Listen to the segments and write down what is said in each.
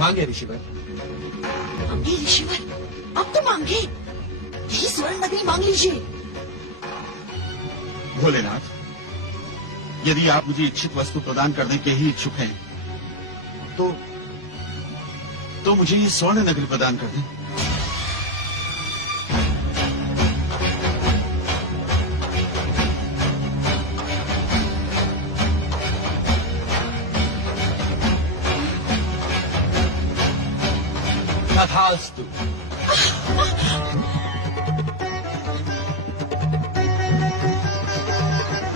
मांगे ऋषिवर। मांगे ऋषिवर, अब तो मांगे। यही स्वर्ण नगरी मांग लीजिए। भोलेनाथ, यदि आप मुझे इच्छित वस्तु प्रदान करने के ही इच्छुक हैं, तो मुझे ये स्वर्ण नगरी प्रदान कर दें। तथास्तु।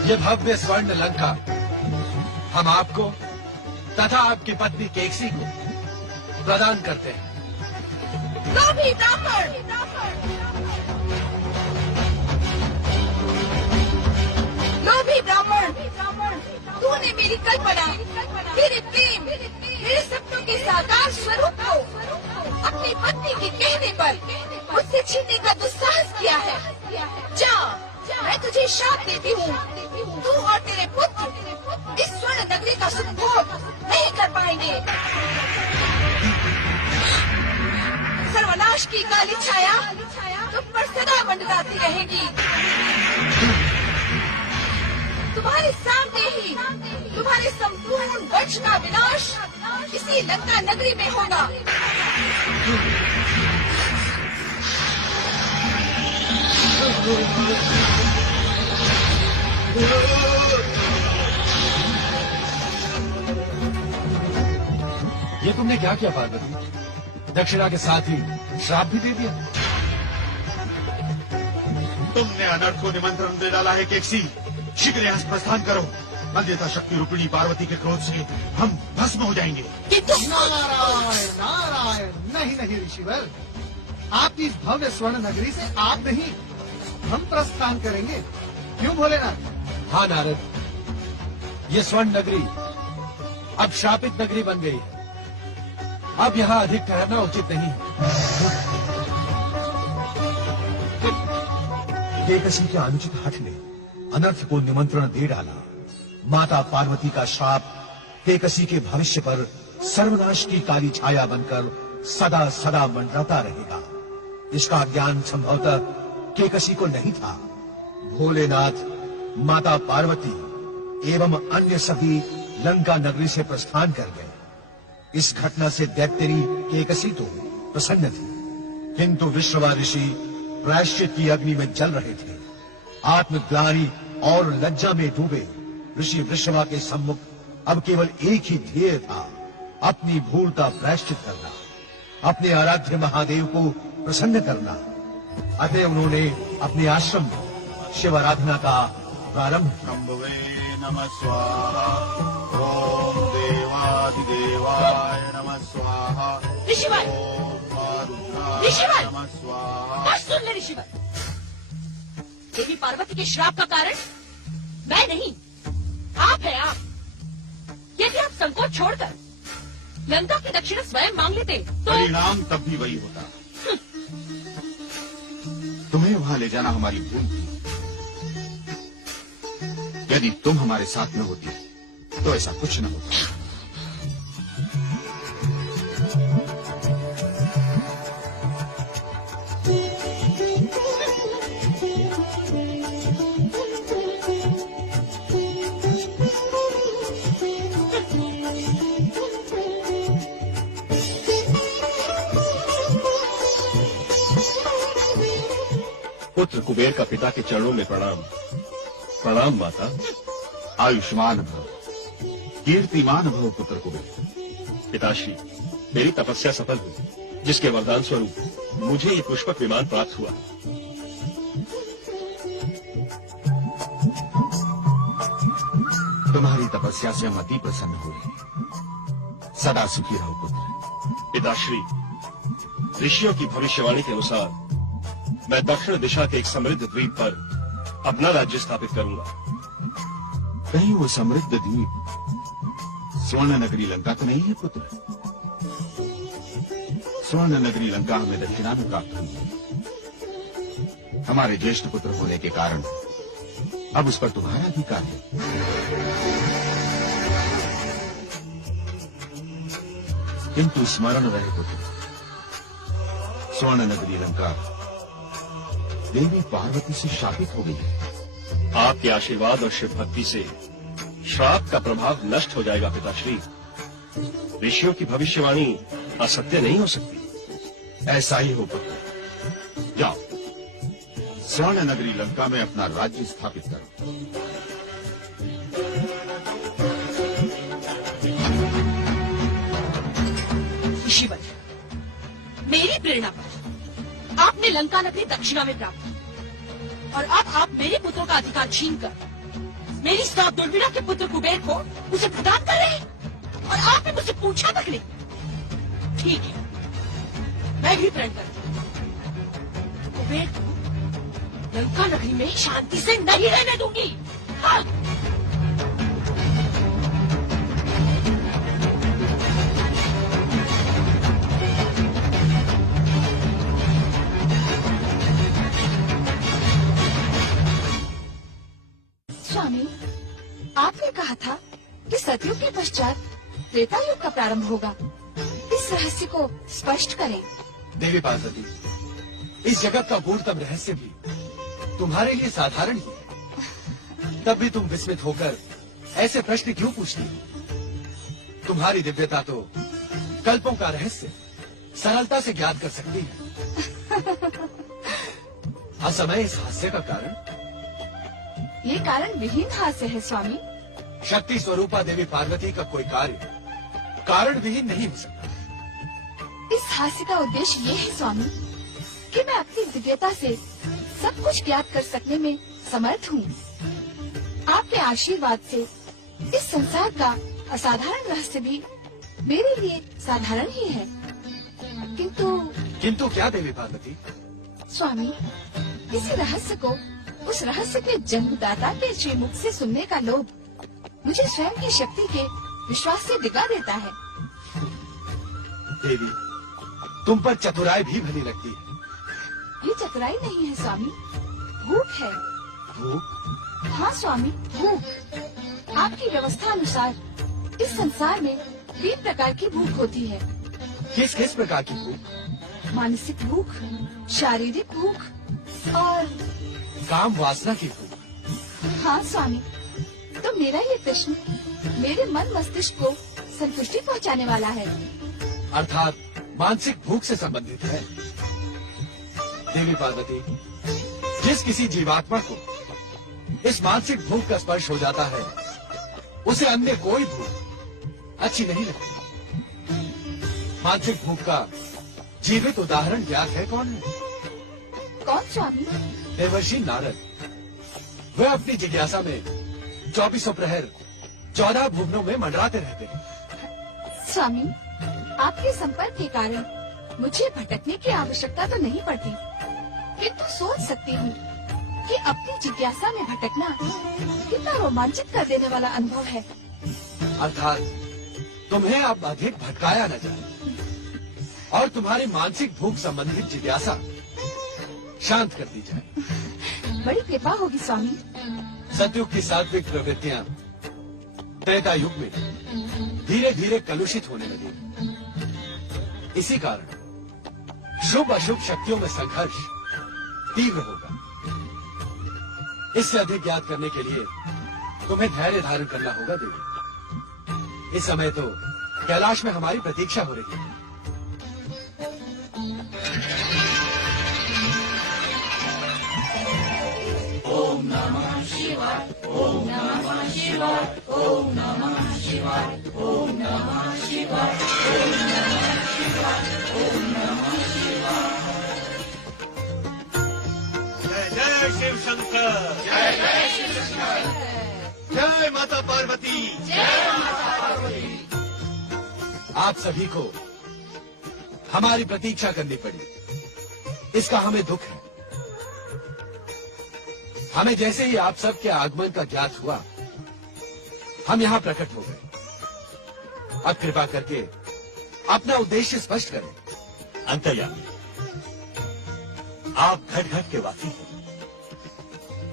ये भव्य स्वर्ण लंका हम आपको तथा आपकी पत्नी केकसी को प्रदान करते हैं। लोभी ब्राह्मण, लोभी ब्राह्मण, तूने मेरी कल्पना, मेरे प्रेम, मेरे सपनों के साकार स्वरूप को अपनी पत्नी के कहने पर मुझसे छीनने का दुस्साहस किया है। जा, मैं तुझे श्राप देती हूँ। तू और तेरे पुत्र इस स्वर्ण नगरी का सुख भोग नहीं कर पाएंगे। सर्वनाश की काली छाया तुम पर सदा मंडराती रहेगी। तुम्हारे सामने ही तुम्हारे संपूर्ण वंश का विनाश इसी लंका नगरी में होगा। ये तुमने क्या किया पार्वती? दक्षिणा के साथ ही श्राप भी दे दिया। तुमने अनर्थ को निमंत्रण दे डाला है केकसी। शीघ्र यहाँ से प्रस्थान करो, अन्यथा शक्ति रूपिणी पार्वती के क्रोध से हम भस्म हो जाएंगे। नारायण नारायण, नहीं नहीं ऋषिवर, आपकी इस भव्य स्वर्ण नगरी से आप नहीं, हम प्रस्थान करेंगे। क्यों भोलेनाथ? हाँ नारद, ये स्वर्ण नगरी अब श्रापित नगरी बन गई है। अब यहाँ अधिक ठहरना उचित नहीं। केकसी के अनुचित हठ ने अनर्थ को निमंत्रण दे डाला। माता पार्वती का श्राप केकसी के भविष्य पर सर्वनाश की काली छाया बनकर सदा सदा मंडराता रहेगा। इसका ज्ञान संभवतः केकसी को नहीं था। भोलेनाथ, माता पार्वती एवं अन्य सभी लंका नगरी से प्रस्थान कर गए। इस घटना से दैत्यनी केकसी तो प्रसन्न थी, किंतु विश्रवा ऋषि प्रायश्चित की अग्नि में जल रहे थे। आत्मग्लानि और लज्जा में डूबे ऋषि वृषभा के सम्मुख अब केवल एक ही ध्येय था, अपनी भूल का प्रायश्चित करना, अपने आराध्य महादेव को प्रसन्न करना। अतः उन्होंने अपने आश्रम में शिव आराधना का प्रारंभ शंभवे नमः स्वाहा, ओम देवादिदेवाय नमः स्वाहा, ऋषिवर, ऋषिवर, नमः स्वाहा। बस सुन ले ऋषिवर, देवी पार्वती के श्राप का कारण मैं नहीं, आप है आप। यदि आप संकोच छोड़कर लंका की दक्षिणा स्वयं मांग लेते तो परिणाम तब भी वही होता। तुम्हें वहां ले जाना हमारी भूल थी। यदि तुम हमारे साथ न होती तो ऐसा कुछ न होता। पुत्र कुबेर का पिता के चरणों में प्रणाम। प्रणाम माता। आयुष्मान भव, कीर्तिमान भव पुत्र कुबेर। पिताश्री, मेरी तपस्या सफल हुई, जिसके वरदान स्वरूप मुझे ये पुष्पक विमान प्राप्त हुआ। तुम्हारी तपस्या से हम अति प्रसन्न हुए। सदा सुखी रहो पुत्र। पिताश्री, ऋषियों की भविष्यवाणी के अनुसार मैं दक्षिण दिशा के एक समृद्ध द्वीप पर अपना राज्य स्थापित करूंगा। कहीं वो समृद्ध द्वीप स्वर्ण नगरी लंका तो नहीं है पुत्र? स्वर्ण नगरी लंका हमें दक्षिणा में प्राप्त हुई है। हमारे ज्येष्ठ पुत्र होने के कारण अब उस पर तुम्हारा अधिकार है। किंतु स्मरण रहे पुत्र, स्वर्ण नगरी लंका देवी पार्वती से शापित हो गई है। आपके आशीर्वाद और शिव भक्ति से श्राप का प्रभाव नष्ट हो जाएगा पिताश्री। ऋषियों की भविष्यवाणी असत्य नहीं हो सकती। ऐसा ही हो पुत्र। जाओ, स्वर्ण नगरी लंका में अपना राज्य स्थापित करो। ऋषिवर, मेरी प्रेरणा पर आपने लंका नगरी दक्षिणा में प्राप्त की और अब आप मेरे पुत्रों का अधिकार छीनकर मेरी सात दुर्विणा के पुत्र कुबेर को उसे प्रदान कर रहे हैं और आपने मुझसे पूछा तक नहीं। ठीक है, मैं भी प्रण करती हूँ। कुबेर को लंका नगरी में शांति से नहीं रहने दूंगी। हाँ। स्वामी, आपने कहा था कि सतयुग के पश्चात त्रेता युग का प्रारंभ होगा। इस रहस्य को स्पष्ट करें। देवी पार्वती, इस जगत का गूढ़तम रहस्य भी तुम्हारे लिए साधारण ही है, तब भी तुम विस्मित होकर ऐसे प्रश्न क्यों पूछती हो? तुम्हारी दिव्यता तो कल्पों का रहस्य सरलता से ज्ञात कर सकती है। असमय इस हास्य का कारण? ये कारण विहीन हास्य है स्वामी। शक्ति स्वरूपा देवी पार्वती का कोई कार्य कारण विहीन नहीं हो सकता। इस हास्य का उद्देश्य ये है स्वामी कि मैं अपनी दिव्यता से सब कुछ ज्ञात कर सकने में समर्थ हूँ। आपके आशीर्वाद से इस संसार का असाधारण रहस्य भी मेरे लिए साधारण ही है। किंतु क्या देवी पार्वती? स्वामी, किसी रहस्य को उस रहस्य के जन्मदाता के श्रीमुख से सुनने का लोभ मुझे स्वयं की शक्ति के विश्वास से डिगा देता है। देवी, तुम पर चतुराई भी भली लगती है। ये चतुराई नहीं है स्वामी, भूख है। भूख? हाँ स्वामी, भूख। आपकी व्यवस्था अनुसार इस संसार में 3 प्रकार की भूख होती है। किस किस प्रकार की भूख? मानसिक भूख, शारीरिक भूख और काम वासना की भूख। हाँ स्वामी, तो मेरा ये प्रश्न मेरे मन मस्तिष्क को संतुष्टि पहुँचाने वाला है। अर्थात मानसिक भूख से संबंधित है। देवी पार्वती, जिस किसी जीवात्मा को इस मानसिक भूख का स्पर्श हो जाता है, उसे अन्य कोई भूख अच्छी नहीं लगती। मानसिक भूख का जीवित उदाहरण ज्ञात है कौन है? कौन स्वामी? देवर्षि नारद। वह अपनी जिज्ञासा में 24 प्रहर 14 भुवनों में मंडराते रहते हैं। स्वामी, आपके संपर्क के कारण मुझे भटकने की आवश्यकता तो नहीं पड़ती, किंतु सोच सकती हूँ कि अपनी जिज्ञासा में भटकना कितना रोमांचित कर देने वाला अनुभव है। अर्थात तुम्हें अब अधिक भटकाया न जाए और तुम्हारी मानसिक भूख संबंधित जिज्ञासा शांत कर दी जाए। बड़ी कृपा होगी स्वामी। सतयुग की सात्विक प्रवृत्तियां त्रेता युग में धीरे धीरे कलुषित होने लगी। इसी कारण शुभ अशुभ शक्तियों में संघर्ष तीव्र होगा। इससे अधिक ज्ञात करने के लिए तुम्हें धैर्य धारण करना होगा देवी। इस समय तो कैलाश में हमारी प्रतीक्षा हो रही है। ओम नमः शिवाय, ओम नमः शिवाय, ओम नमः शिवाय, ओम नमः शिवाय, ओम नमः शिवाय, ओम नमः शिवाय। जय जय शिव शंकर, जय जय शिव शंकर, जय माता पार्वती। जय माता पार्वती। आप सभी को हमारी प्रतीक्षा करनी पड़ी, इसका हमें दुख है। हमें जैसे ही आप सबके आगमन का ज्ञात हुआ, हम यहाँ प्रकट हो गए। अब कृपा करके अपना उद्देश्य स्पष्ट करें। अंतर्यामी, आप घट घट के वासी हैं।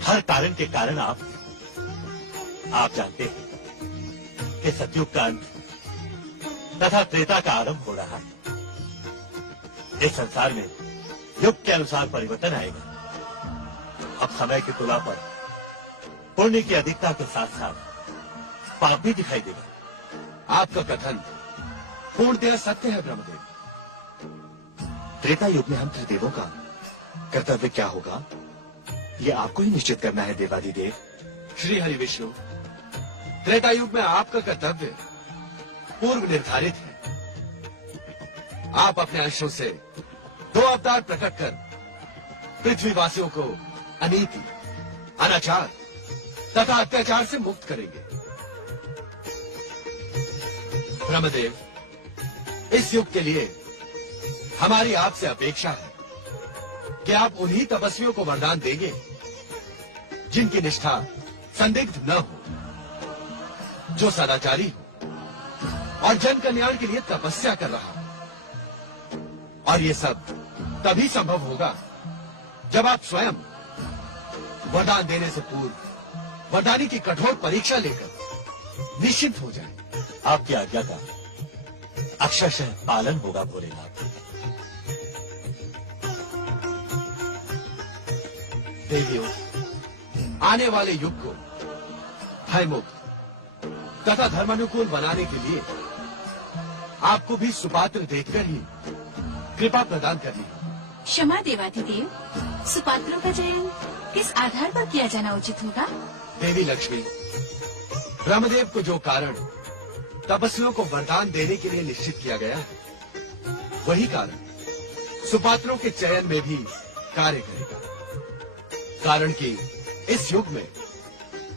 हर कारण के कारण आप जानते हैं कि सतयुग का अंत तथा त्रेता का आरंभ हो रहा है। इस संसार में युग के अनुसार परिवर्तन आएगा। अब समय की तुला पर पुण्य की अधिकता के साथ साथ पाप भी दिखाई देगा। आपका कथन पूर्णतया सत्य है ब्रह्मदेव। त्रेता युग में हम त्रिदेवों का कर्तव्य क्या होगा, ये आपको ही निश्चित करना है देवाधिदेव। श्री हरि विष्णु, त्रेता युग में आपका कर्तव्य पूर्व निर्धारित है। आप अपने अंशों से 2 अवतार प्रकट कर पृथ्वीवासियों को अनीति, अनाचार तथा अत्याचार से मुक्त करेंगे। ब्रह्मदेव, इस युग के लिए हमारी आपसे अपेक्षा है कि आप उन्हीं तपस्वियों को वरदान देंगे जिनकी निष्ठा संदिग्ध न हो, जो सदाचारी हो और जन कल्याण के लिए तपस्या कर रहा हो। और ये सब तभी संभव होगा जब आप स्वयं वरदान देने से पूर्व वरदानी की कठोर परीक्षा लेकर निश्चिंत हो जाएं। आपकी आज्ञा का अक्षरशः पालन होगा भोलेनाथ। देवियों, आने वाले युग को भयमुक्त तथा धर्मानुकूल बनाने के लिए आपको भी सुपात्र देखकर ही कृपा प्रदान करनी है। क्षमा देवाधिदेव, सुपात्रों का चयन किस आधार पर किया जाना उचित होगा? देवी लक्ष्मी, ब्रह्मदेव को जो कारण तपस्वियों को वरदान देने के लिए निश्चित किया गया है, वही कारण सुपात्रों के चयन में भी कार्य करेगा। कारण कि इस युग में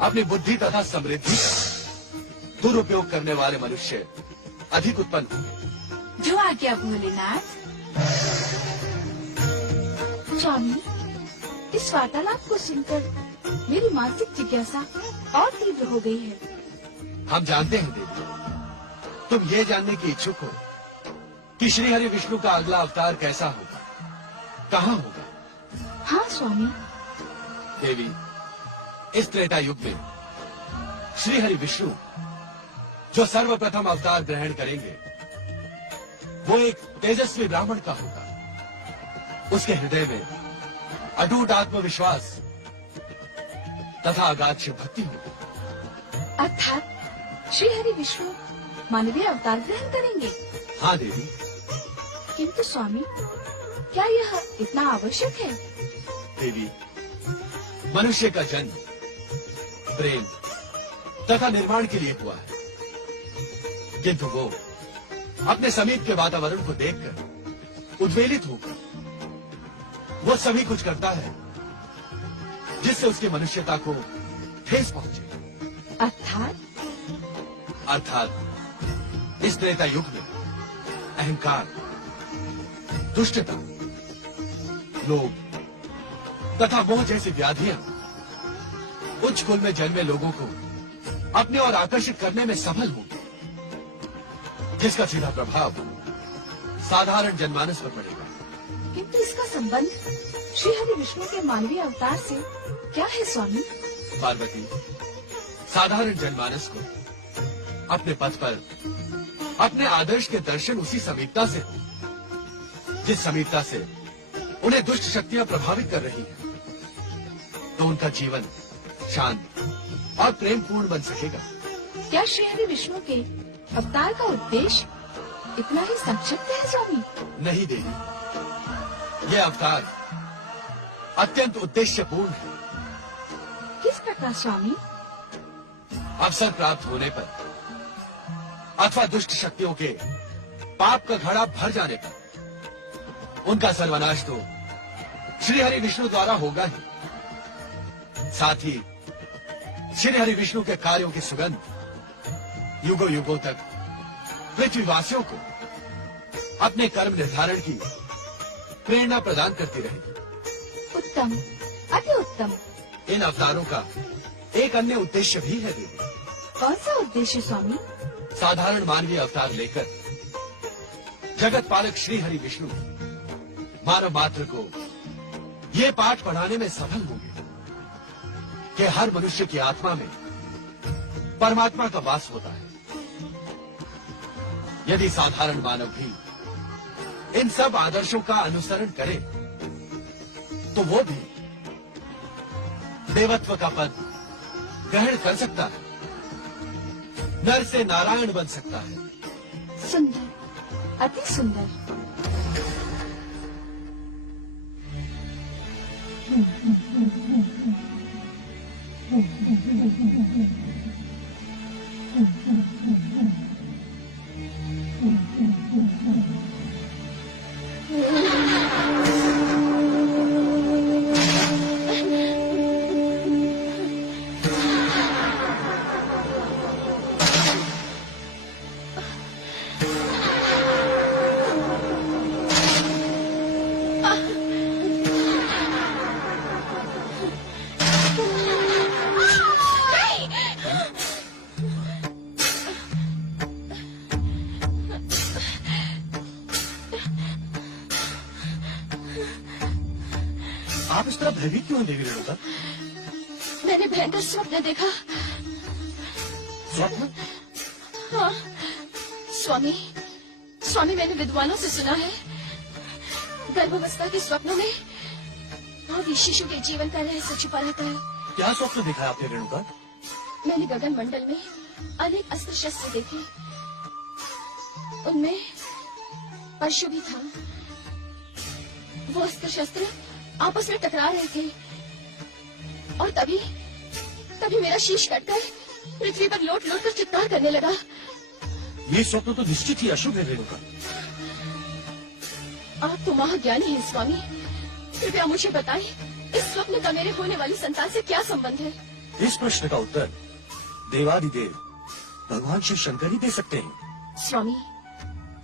अपनी बुद्धि तथा समृद्धि का दुरुपयोग करने वाले मनुष्य अधिक उत्पन्न होंगे। जो आज्ञा भोलेनाथ। स्वामी, इस वार्तालाप को सुनकर मेरी मानसिक जिज्ञासा और तीव्र हो गई है। हम जानते हैं देवी, तुम ये जानने की इच्छुक हो कि श्री हरि विष्णु का अगला अवतार कैसा होगा, कहाँ होगा। हाँ स्वामी। देवी, इस त्रेता युग में श्री हरि विष्णु जो सर्वप्रथम अवतार ग्रहण करेंगे, वो एक तेजस्वी ब्राह्मण का होगा। उसके हृदय में अटूट आत्मविश्वास तथा अगाध शिव भक्ति होगी। अर्थात श्री हरि विष्णु मानवीय अवतार ग्रहण करेंगे। हाँ देवी। किंतु स्वामी, क्या यह इतना आवश्यक है? देवी, मनुष्य का जन्म प्रेम तथा निर्माण के लिए हुआ है, किंतु वो अपने समीप के वातावरण को देखकर उद्वेलित होकर वो सभी कुछ करता है जिससे उसकी मनुष्यता को ठेस पहुंचे। अर्थात इस त्रेता युग में अहंकार, दुष्टता, लोभ तथा मोह जैसी व्याधियां उच्च कुल में जन्मे लोगों को अपने और आकर्षित करने में सफल होंगी, जिसका सीधा प्रभाव साधारण जनमानस पर पड़ेगा। किंतु इसका संबंध श्री हरि विष्णु के मानवीय अवतार से क्या है स्वामी? पार्वती, साधारण जनमानस को अपने पथ पर अपने आदर्श के दर्शन उसी समीपता से हो जिस समीपता से उन्हें दुष्ट शक्तियां प्रभावित कर रही हैं, तो उनका जीवन शांत और प्रेम पूर्ण बन सकेगा। क्या श्री हरि विष्णु के अवतार का उद्देश्य इतना ही संक्षिप्त है स्वामी? नहीं देवी, यह अवतार अत्यंत उद्देश्यपूर्ण है। किस प्रकार स्वामी? अवसर प्राप्त होने पर अथवा दुष्ट शक्तियों के पाप का घड़ा भर जाने पर उनका सर्वनाश तो श्री हरि विष्णु द्वारा होगा ही। साथ ही श्री हरि विष्णु के कार्यों की सुगंध युगों युगों तक पृथ्वीवासियों को अपने कर्म निर्धारण की प्रेरणा प्रदान करती रहेगी। उत्तम, अति उत्तम। इन अवतारों का एक अन्य उद्देश्य भी है देवी। कौन सा उद्देश्य स्वामी? साधारण मानवीय अवतार लेकर जगत पालक श्री हरि विष्णु मानव मात्र को ये पाठ पढ़ाने में सफल होंगे कि हर मनुष्य की आत्मा में परमात्मा का वास होता है यदि साधारण मानव भी इन सब आदर्शों का अनुसरण करे तो वो भी देवत्व का पद ग्रहण कर सकता है, नर से नारायण बन सकता है। सुंदर, अति सुंदर। आप इस तरह भयभीत क्यों हैं देवी रेणुका? मैंने भयंकर स्वप्न देखा। स्वप्न? हाँ, स्वामी, स्वामी मैंने विद्वानों से सुना है गर्भावस्था के स्वप्नों में भावी शिशु के जीवन का रहस्य छुपा रहता है। क्या स्वप्न देखा है आपने रेणुका? मैंने गगन मंडल में अनेक अस्त्र शस्त्र देखे, उनमें परशु भी था। वो अस्त्र शस्त्र आपस में टकरा रहे थे और तभी मेरा शीश कटकर पृथ्वी पर लौट लौट कर चित्कार करने लगा। ये स्वप्न तो निश्चित ही अशुभ है रेणुका। आप तो महाज्ञानी हैं स्वामी, कृपया मुझे बताएं इस स्वप्न का मेरे होने वाली संतान से क्या संबंध है? इस प्रश्न का उत्तर देवादिदेव भगवान शिव शंकर ही दे सकते हैं। स्वामी,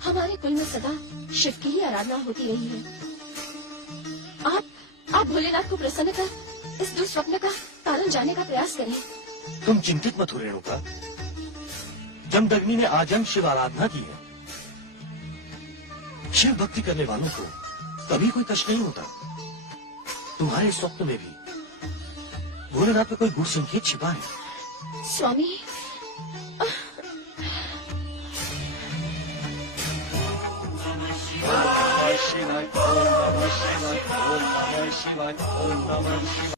हमारे कुल में सदा शिव की ही आराधना होती रही है। आप भोलेनाथ को प्रसन्न कर इस दुस्वप्न का कारण जानने का प्रयास करें। तुम चिंतित मत हो रेणुका। जमदग्नि ने आजन्म शिव आराधना की है। शिव भक्ति करने वालों को कभी कोई कष्ट नहीं होता। तुम्हारे स्वप्न में भी भोलेनाथ में कोई गुड़ संकेत छिपा है। स्वामी, Shiva, Om Namah Shivaya, Om Namah Shivaya, Om Namah Shivaya.